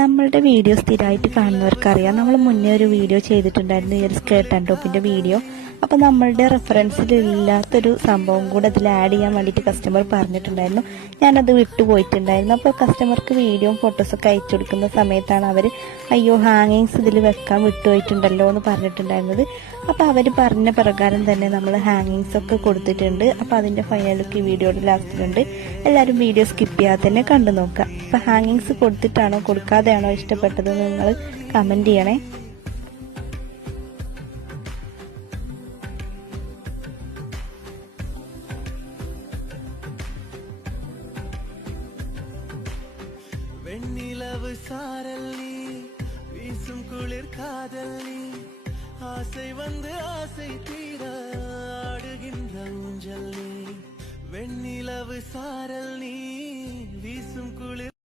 നമ്മളുടെ വീഡിയോ സ്ഥിരമായിട്ട് കാണുന്നവർക്കറിയാം, നമ്മൾ മുന്നേ ഒരു വീഡിയോ ചെയ്തിട്ടുണ്ടായിരുന്നു, ഈ ഒരു സ്കേർട്ട് ആൻഡ് ടോപ്പിൻ്റെ വീഡിയോ. അപ്പോൾ നമ്മളുടെ റെഫറൻസിലില്ലാത്തൊരു സംഭവം കൂടെ അതിൽ ആഡ് ചെയ്യാൻ വേണ്ടിയിട്ട് കസ്റ്റമർ പറഞ്ഞിട്ടുണ്ടായിരുന്നു. ഞാനത് വിട്ടുപോയിട്ടുണ്ടായിരുന്നു. അപ്പോൾ കസ്റ്റമർക്ക് വീഡിയോയും ഫോട്ടോസൊക്കെ അയച്ചു കൊടുക്കുന്ന സമയത്താണ് അവർ അയ്യോ ഹാങ്ങിങ്സ് ഇതിൽ വെക്കാൻ വിട്ടുപോയിട്ടുണ്ടല്ലോ എന്ന് പറഞ്ഞിട്ടുണ്ടായിരുന്നത്. അപ്പോൾ അവർ പറഞ്ഞ പ്രകാരം തന്നെ നമ്മൾ ഹാങ്ങിങ്സ് ഒക്കെ കൊടുത്തിട്ടുണ്ട്. അപ്പോൾ അതിൻ്റെ ഫൈനൽ ലുക്ക് ഈ വീഡിയോയുടെ ലാസ്റ്റിലുണ്ട്. എല്ലാവരും വീഡിയോ സ്കിപ്പ് ചെയ്യാതെ തന്നെ കണ്ടു നോക്കുക. അപ്പോൾ ഹാങ്ങിങ്സ് കൊടുത്തിട്ടാണോ കൊടുക്കാതെയാണോ ഇഷ്ടപ്പെട്ടത് നിങ്ങൾ കമൻറ്റ് ചെയ്യണേ. வெண்ணிலவு சாரல்லி வீசும் குளிர் காதல்லி ஆசை வந்து ஆசை தீர ஆடுகின்ற ஊஞ்சல் நீ வெண்ணிலவு சாரல் நீ வீசும் குளிர்